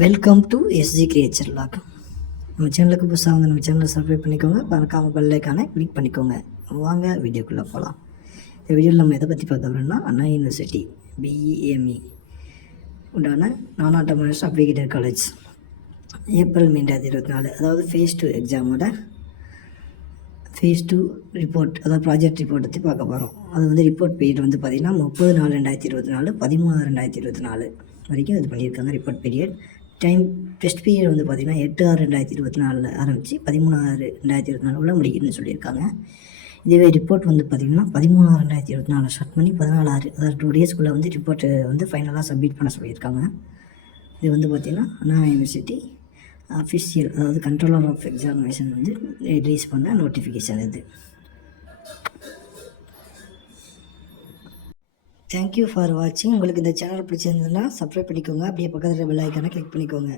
Welcome to SG creature log. நம்ம சேனலுக்கு புதுசாக வந்து நம்ம சேனலை சப்ஸ்கிரைப் பண்ணிக்கோங்க, மறக்காமல் பெல் ஐக்கானை கிளிக் பண்ணிக்கோங்க. வாங்க வீடியோக்குள்ளே போகலாம். இந்த வீடியோவில் நம்ம எதை பற்றி பார்க்க போகிறோம்னா, அண்ணா யூனிவர்சிட்டி பிஇஎம்இ உண்டான நான் ஆட்டோனமஸ் அப்ளிகேட்டட் காலேஜ் ஏப்ரல் 2024, அதாவது ஃபேஸ் 2 எக்ஸாமோட ஃபேஸ் 2 ரிப்போர்ட், அதாவது ப்ராஜெக்ட் ரிப்போர்ட் பற்றி பார்க்க போகிறோம். அது வந்து ரிப்போர்ட் பீரியட் வந்து பார்த்திங்கன்னா 30/4/2024, 13/2024 வரைக்கும் இது பண்ணியிருக்காங்க report period. Time test period வந்து பார்த்திங்கன்னா 8/6/2024 ஆரம்பித்து 13/6/2024 முடிக்கணும்னு சொல்லியிருக்காங்க. இதுவே ரிப்போர்ட் வந்து பார்த்திங்கன்னா 13/6/2024 ஸ்டார்ட் பண்ணி 14/6, அதாவது 2 டேஸ்க்குள்ளே வந்து ரிப்போர்ட்டு வந்து ஃபைனலாக சப்மிட் பண்ண சொல்லியிருக்காங்க. இது வந்து பார்த்திங்கன்னா அண்ணா யூனிவர்சிட்டி அஃபிஷியல், அதாவது கண்ட்ரோலர் ஆஃப் எக்ஸாமினேஷன் வந்து ரிலீஸ் பண்ண நோட்டிஃபிகேஷன் இது. தேங்க்யூ ஃபார் வாட்சிங். உங்களுக்கு இந்த சேனல் பிடிச்சிருந்ததுன்னா சப்ஸ்கிரைப் பண்ணிக்கோங்க, அப்படியே பக்கத்தில் பெல் ஐக்கானை கிளிக் பண்ணிக்கோங்க.